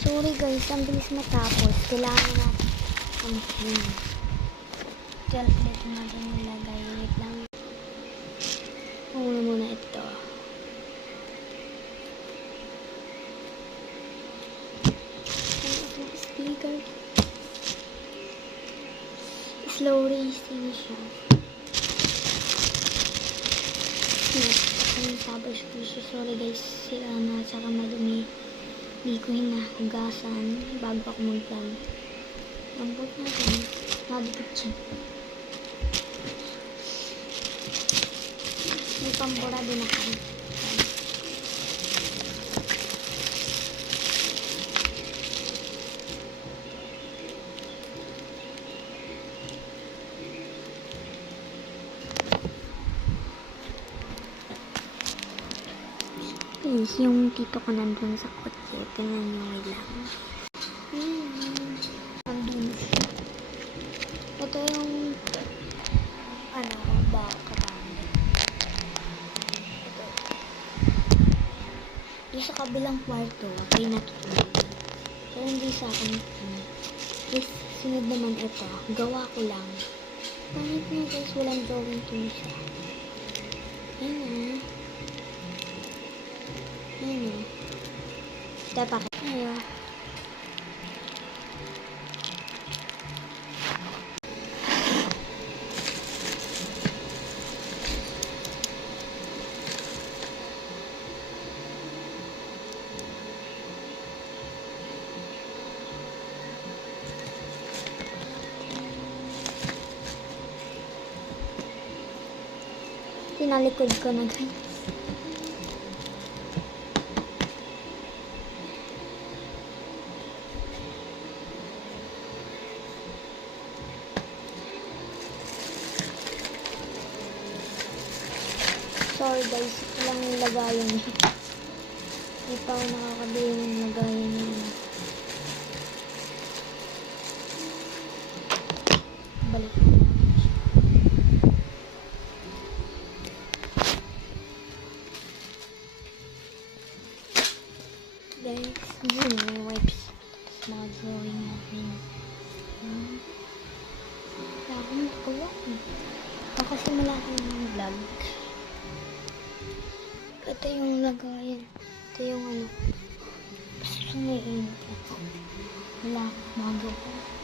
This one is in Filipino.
Sorry guys, ang bilis matapos. Kailangan natin ang pin. Dito natin nilagay. Wait lang. Una muna ito. Speaker. Slow racing siya. Tapos sorry guys, sira na at saka madumi. Hindi ko hinahugasan bago ako mag-plan. Lambot natin. Nadikit siya. May pambura din ako. Yung tito ko nandun sa kotse. Tingnan nyo lang. Nandun siya. Ito yung background. Ito. Yung sa kabilang kwarto, ay natutulog. So, hindi sa akin. Sunod naman ito. Gawa ko lang. Pangit na guys, walang drawing tool siya. Ayan. Ayan. Dapat ayan. Pinalikod ko na guys. Sorry guys, ito lang yung lagayan niya. Hindi pa ako nakakabili ng lagayan niya. Balik ko natin siya. Guys, may wipes. Mga drawing natin. Wala akong nakawa. Nakasimula ko ng vlog. Ito yung lagayan. Ito yung basta may init. Wala akong magawa.